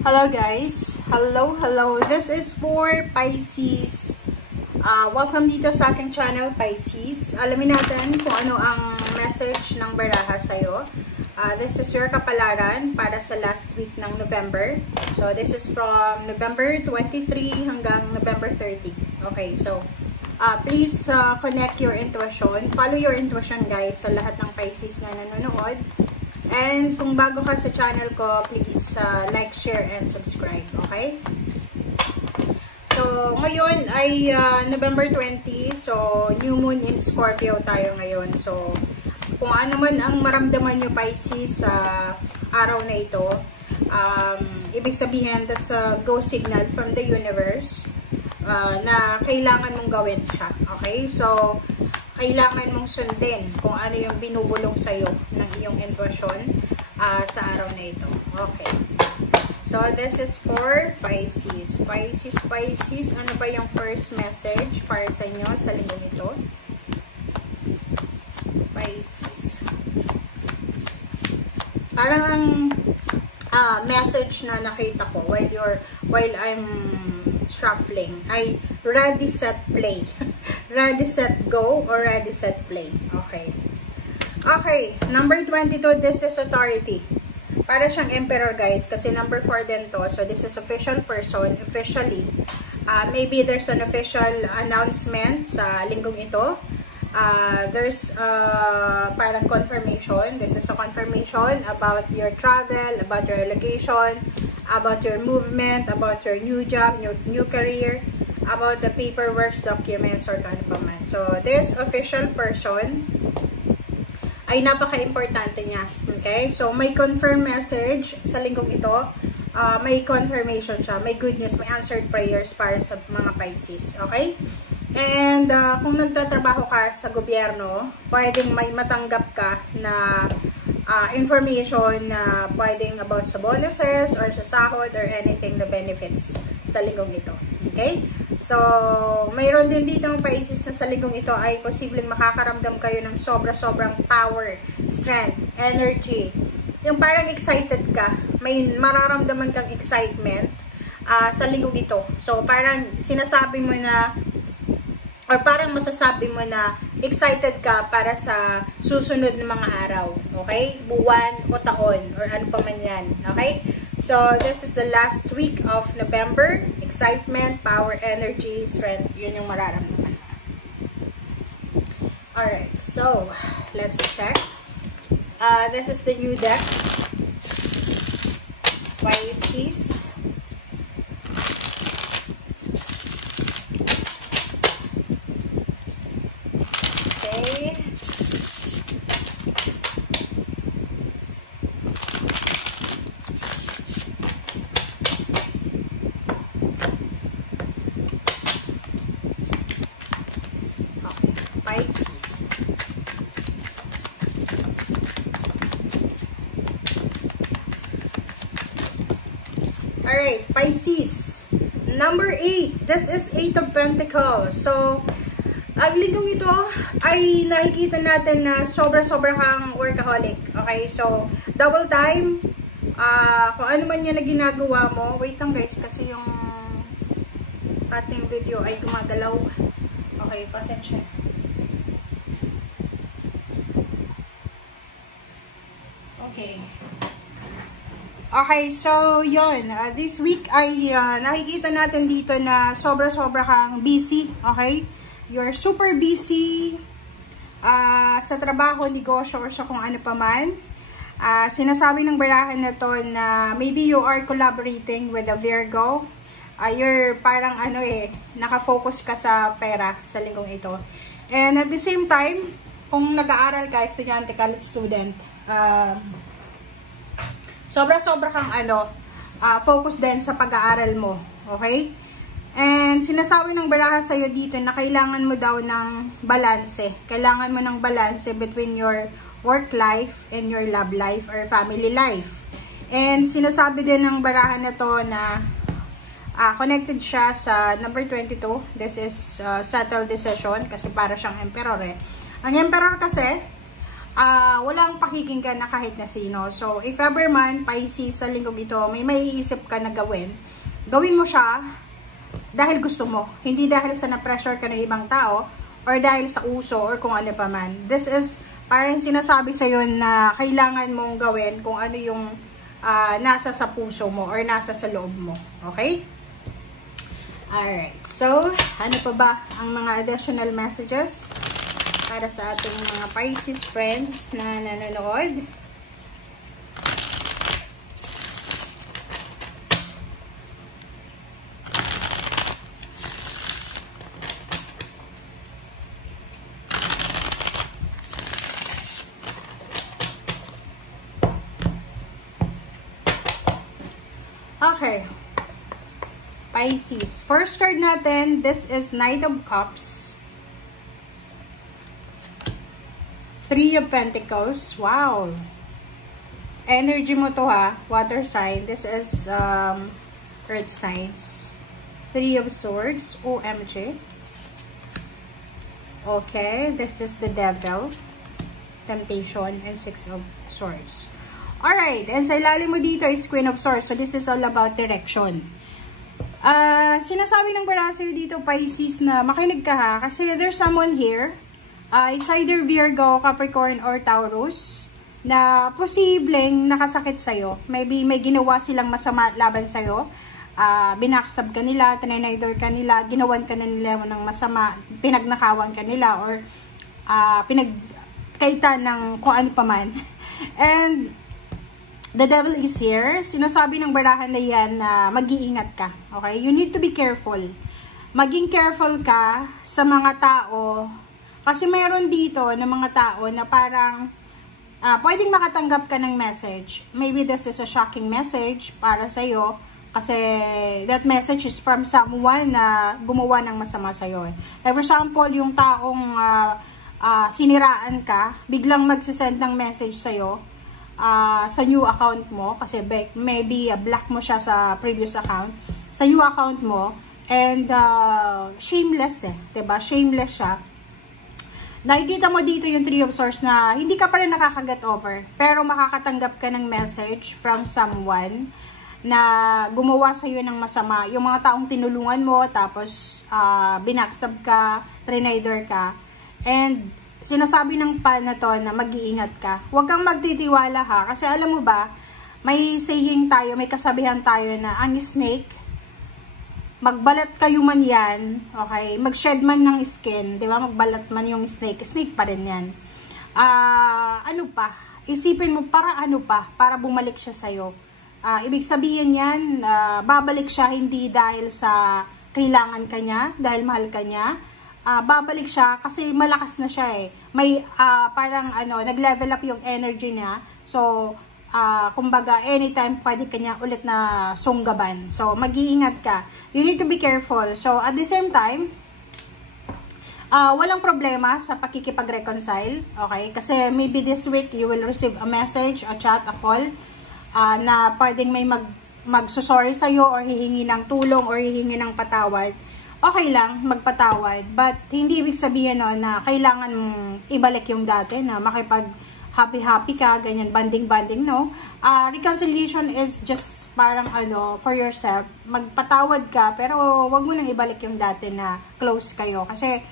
Hello guys! Hello! This is for Pisces. Welcome dito sa aking channel, Pisces. Alamin natin kung ano ang message ng baraha sa'yo. This is your kapalaran para sa last week ng November. So, this is from November 23 hanggang November 30. Okay, so, please connect your intuition. Follow your intuition guys sa lahat ng Pisces na nanonood. And kung bago ka sa channel ko, please like, share, and subscribe. Okay? So, ngayon ay November 20. So, new moon in Scorpio tayo ngayon. So, kung ano man ang maramdaman nyo Pisces sa araw na ito, ibig sabihin that's a go signal from the universe na kailangan mong gawin siya. Okay? So, kailangan mong sundin kung ano yung binubulong sa'yo ng iyong intuition sa araw na ito. Okay. So, this is for Pisces. Pisces, ano ba yung first message para sa inyo sa linggong ito? Pisces. Parang ang message na nakita ko while I'm shuffling ay ready, set, play. Ready, set, go, or ready, set, play. Okay. Okay, number 22, this is authority. Para siyang emperor, guys, kasi number 4 din to. So, this is official person, officially. Maybe there's an official announcement sa linggong ito. There's parang confirmation. This is a confirmation about your travel, about your location, about your movement, about your new job, new career, about the paperwork, documents, or ano pa man. So, this official person ay napaka-importante niya. Okay? So, may confirm message sa linggong ito. May confirmation siya. May good news, may answered prayers para sa mga Pisces. Okay? And, kung nagtatrabaho ka sa gobyerno, pwedeng may matanggap ka na information na pwedeng about sa bonuses or sa sahod or anything na benefits sa linggong ito. Okay? So, mayroon din dito ng Pisces na sa linggong ito ay posibleng makakaramdam kayo ng sobrang power, strength, energy. Yung parang excited ka, may mararamdaman kang excitement sa linggong ito. So, parang sinasabi mo na or parang masasabi mo na excited ka para sa susunod na mga araw. Okay? Buwan o taon or ano pa man yan. Okay? So, this is the last week of November. Excitement, power, energy, strength. Yun yung mararamdaman. Alright. So, let's check. This is the new deck. Pisces. Pisces. Alright, Pisces. Number 8. This is 8 of Pentacles. So, ang linggong ito ay nakikita natin na sobra-sobra kang workaholic. Okay, so, double time. Kung ano man yan na ginagawa mo. Wait lang guys, kasi yung ating video ay gumagalaw. Okay, pasensya. Okay. Okay, so yun. This week ay nakikita natin dito na sobra-sobra kang busy. Okay? You're super busy sa trabaho, negosyo, or sa kung ano pa man. Sinasabi ng barahan na to na maybe you are collaborating with a Virgo. You're parang nakafocus ka sa pera sa linggong ito. And at the same time, kung nag-aaral ka, estudyante, college student, sobra-sobra kang focus din sa pag-aaral mo. Okay? And sinasabi ng baraha sa'yo dito na kailangan mo daw ng balanse. Kailangan mo ng balanse between your work life and your love life or family life. And sinasabi din ng baraha na to na connected siya sa number 22. This is settled decision kasi para siyang emperor eh. Ang emperor kasi walang pakikinggan na kahit na sino. So, if ever man, Pisces, sa linggong ito, may maiisip ka na gawin mo siya dahil gusto mo. Hindi dahil sa na-pressure ka ng ibang tao or dahil sa uso or kung ano pa man. This is parang sinasabi sa'yo na kailangan mong gawin kung ano yung nasa sa puso mo or nasa sa loob mo. Okay? Alright. So, ano pa ba ang mga additional messages para sa ating mga Pisces friends na nanonood? Okay. Pisces. First card natin, this is Knight of Cups. Three of Pentacles. Wow. Energy mo to ha. Water sign. This is Earth signs. Three of Swords. OMG. Okay. This is the Devil. Temptation. And Six of Swords. Alright. And sa ilalim mo dito is Queen of Swords. So this is all about direction. Sinasabi ng baraso dito, Pisces, na makinig ka ha. Kasi there's someone here. It's either Virgo, Capricorn, or Taurus na posibleng nakasakit sa'yo. Maybe may ginawa silang masama laban sa'yo. Binackstab ka nila, tininider ka nila, ginawan ka nila ng masama, pinagnakawan ka nila, or pinagkaitan ng kung ano pa man. And the devil is here. Sinasabi ng barahan na yan na mag-iingat ka. Okay? You need to be careful. Maging careful ka sa mga tao. Kasi mayroon dito na mga tao na parang pwedeng makatanggap ka ng message. Maybe this is a shocking message para sa'yo. Kasi that message is from someone na gumawa ng masama sa'yo. Like for example, yung taong siniraan ka, biglang magsisend ng message sa'yo. Sa new account mo, kasi maybe block mo siya sa previous account, sa new account mo, and shameless diba? Shameless siya. Nakikita mo dito yung Three of Swords na hindi ka pa rin nakakaget over, pero makakatanggap ka ng message from someone na gumawa sa iyo ng masama. Yung mga taong tinulungan mo, tapos binackstab ka, trinider ka, and sinasabi ng pan na to na mag-iingat ka. Huwag kang magtitiwala ha. Kasi alam mo ba, may saying tayo, may kasabihan tayo na ang snake, magbalat kayo man yan, okay? Mag-shed man ng skin, di ba? Magbalat man yung snake, snake pa rin yan. Ano pa? Isipin mo, para ano pa? Para bumalik siya sa'yo. Ibig sabihin yan, babalik siya hindi dahil sa kailangan ka niya, dahil mahal ka niya. Babalik siya kasi malakas na siya may parang nag-level up yung energy niya. So kumbaga anytime pwede kanya ulit na sunggaban. So mag-iingat ka. You need to be careful. So at the same time, walang problema sa pakikipag-reconcile, okay? Kasi maybe this week you will receive a message, a chat, a call na pwedeng may magsusorry sa'yo or hihingi ng tulong or hihingi ng patawad. Okay lang, magpatawad. But, hindi ibig sabihin na kailangan mong ibalik yung dati, na makipag happy-happy ka, ganyan, banding-banding, no? Reconciliation is just parang, for yourself. Magpatawad ka, pero wag mo nang ibalik yung dati na close kayo. Kasi,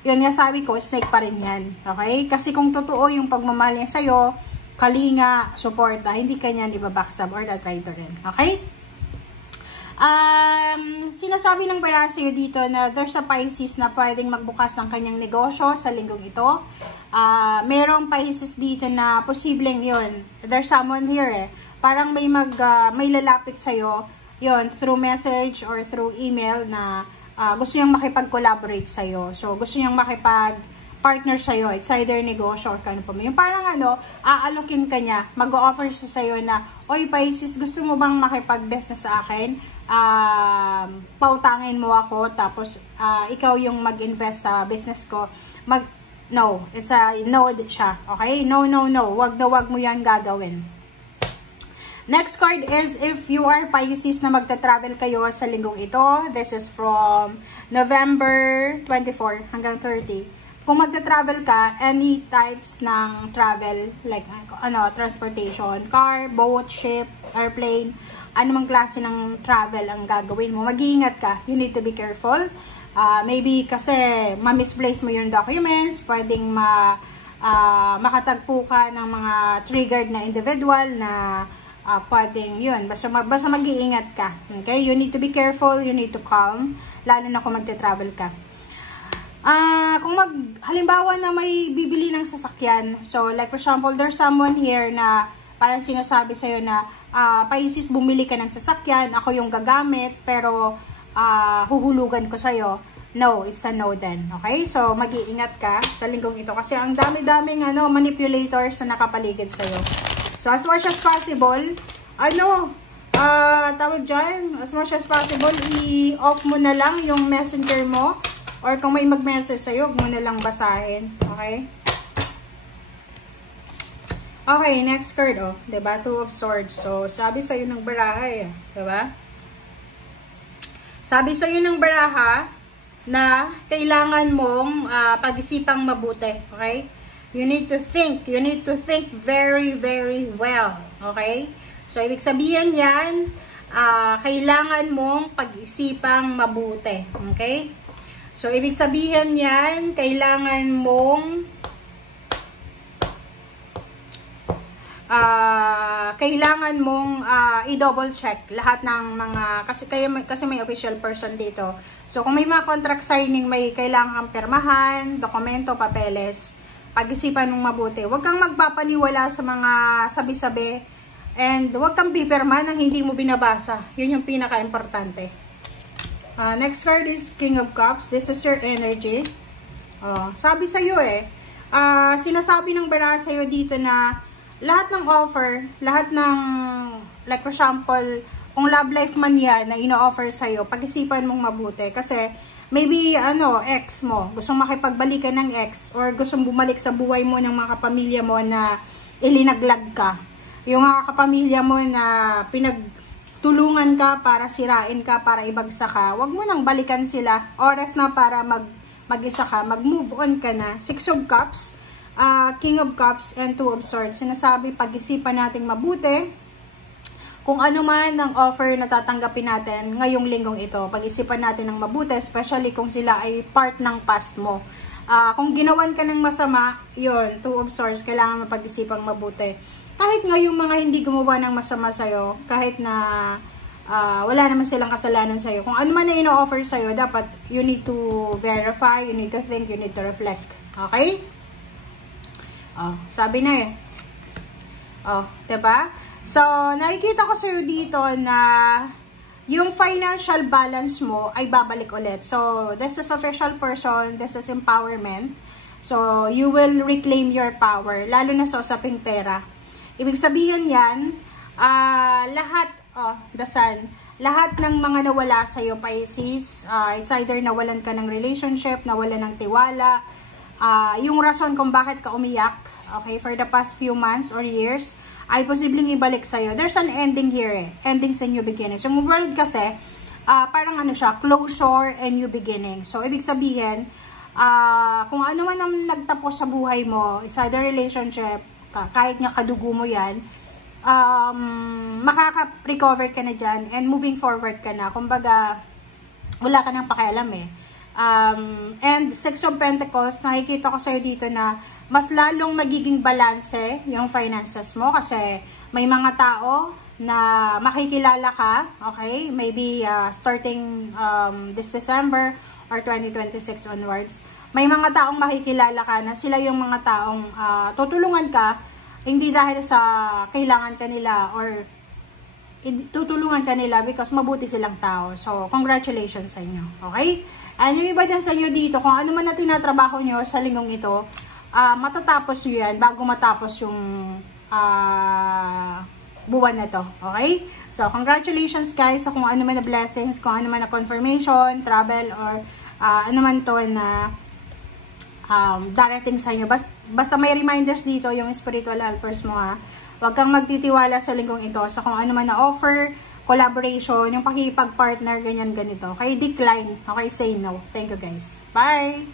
yun nga sabi ko, snake pa rin yan. Okay? Kasi kung totoo yung pagmamahal niya sa'yo, kalinga, suporta, hindi kanya ibabackstab or try to rin. Okay? Sinasabi ng Baracio dito na there's a Pisces na pwedeng magbukas ng kanyang negosyo sa linggong ito. Merong Pisces dito na posibleng yun. There's someone here parang may lalapit sa'yo yun, through message or through email na gusto niyang makipag-collaborate sa'yo. So, gusto niyang makipag-partner sa'yo. It's either negosyo or kano pa. Yung parang aalokin ka niya, mag-o-offer siya sa'yo na, oy Pisces, gusto mo bang makipag-business sa akin? Pautangin mo ako, tapos ikaw yung mag-invest sa business ko. No, it's a no siya. Okay? No. Wag na wag mo yan gagawin. Next card is if you are Pisces na magta-travel kayo sa linggong ito. This is from November 24 hanggang 30. kung magta-travel ka, any types ng travel, like, transportation, car, boat, ship, airplane, anumang klase ng travel ang gagawin mo, mag-iingat ka. You need to be careful. Maybe kasi ma-misplace mo yung documents, pwedeng makatagpo ka ng mga triggered na individual na pwedeng yun. Basta mag-iingat ka. Okay? You need to be careful, you need to calm, lalo na kung magte-travel ka. Kung halimbawa na may bibili ng sasakyan, so like for example, there's someone here na parang sinasabi sa'yo na, Pisces, bumili ka ng sasakyan, ako yung gagamit, pero huhulugan ko sa'yo. No, it's a no then. Okay? So, mag-iingat ka sa linggong ito kasi ang dami-daming manipulators na nakapaligid sa'yo. So, as much as possible, tawag dyan, as much as possible, i-off mo na lang yung messenger mo. Or kung may mag-message sa'yo, huwag mo na lang basahin. Okay? Okay, next card, diba? Two of Swords. So, sabi sa'yo ng baraha, diba? Sabi sa'yo ng baraha na kailangan mong pag-isipang mabuti. Okay? You need to think. You need to think very, very well. Okay? So, ibig sabihin yan, kailangan mong pag-isipang mabuti. Okay? So, ibig sabihin yan, kailangan mong i-double check lahat ng mga, kasi may official person dito. So, kung may mga contract signing, may kailangan kang permahan, dokumento, papeles, pag-isipan mong mabuti. Huwag kang magpapaniwala sa mga sabi-sabi, and huwag kang pipirma nang hindi mo binabasa. Yun yung pinaka-importante. Next card is King of Cups. This is your energy. Sabi sa'yo sinasabi ng baraha sa'yo dito na lahat ng offer, lahat ng, like for example, kung love life man yan na ino-offer sa'yo, pag-isipan mong mabuti. Kasi, maybe, ex mo, gustong makipagbalikan ng ex, or gustong bumalik sa buhay mo ng mga kapamilya mo na ilinaglag ka. Yung mga kapamilya mo na pinagtulungan ka para sirain ka, para ibagsak ka, wag mo nang balikan sila. Oras na para mag-isa ka, mag-move on ka na. Six of Cups, King of Cups, and Two of Swords. Sinasabi, pag-isipan natin mabuti. Kung ano man ang offer na tatanggapin natin ngayong linggong ito, pag-isipan natin ng mabuti, especially kung sila ay part ng past mo. Kung ginawan ka ng masama, yun, Two of Swords, kailangan mapag-isipang mabuti. Kahit ngayong mga hindi gumawa ng masama sa'yo, kahit na wala naman silang kasalanan sa'yo, kung ano man na ino-offer sa'yo, dapat you need to verify, you need to think, you need to reflect. Okay? Sabi na diba? So, nakikita ko sa'yo dito na yung financial balance mo ay babalik ulit. So, this is official person, this is empowerment. So, you will reclaim your power, lalo na sa usaping pera. Ibig sabihin yan, lahat, the sun, lahat ng mga nawala sa'yo, Pisces, it's either nawalan ka ng relationship, nawalan ng tiwala, yung rason kung bakit ka umiyak, okay, for the past few months or years, ay posibleng ibalik sa'yo. There's an ending here ending sa new beginning. So, yung word kasi, parang siya, closure and new beginning. So, ibig sabihin, kung ano man ang nagtapos sa buhay mo, is either relationship, kahit nga kadugo mo yan, makaka-recover ka na dyan, and moving forward ka na. Kumbaga, wala ka nang pakialam and Six of Pentacles, nakikita ko sa'yo dito na mas lalong magiging balanse yung finances mo kasi may mga tao na makikilala ka, okay? Maybe starting this December or 2026 onwards. May mga taong makikilala ka na sila yung mga taong tutulungan ka, hindi dahil sa kailangan kanila or tutulungan kanila because mabuti silang tao. So, congratulations sa inyo, okay? And yung iba dyan sa inyo dito, kung ano man na tinatrabaho nyo sa linggong ito, matatapos yun yan bago matapos yung buwan na to. Okay? So, congratulations guys sa kung ano man na blessings, kung ano man na confirmation, travel, or ano man to na darating sa inyo. Basta may reminders dito, yung spiritual helpers mo Huwag kang magtitiwala sa linggong ito sa kung ano man na offer, collaboration, yung pakipag-partner, ganyan, ganito. Okay? Decline. Okay? Say no. Thank you guys. Bye!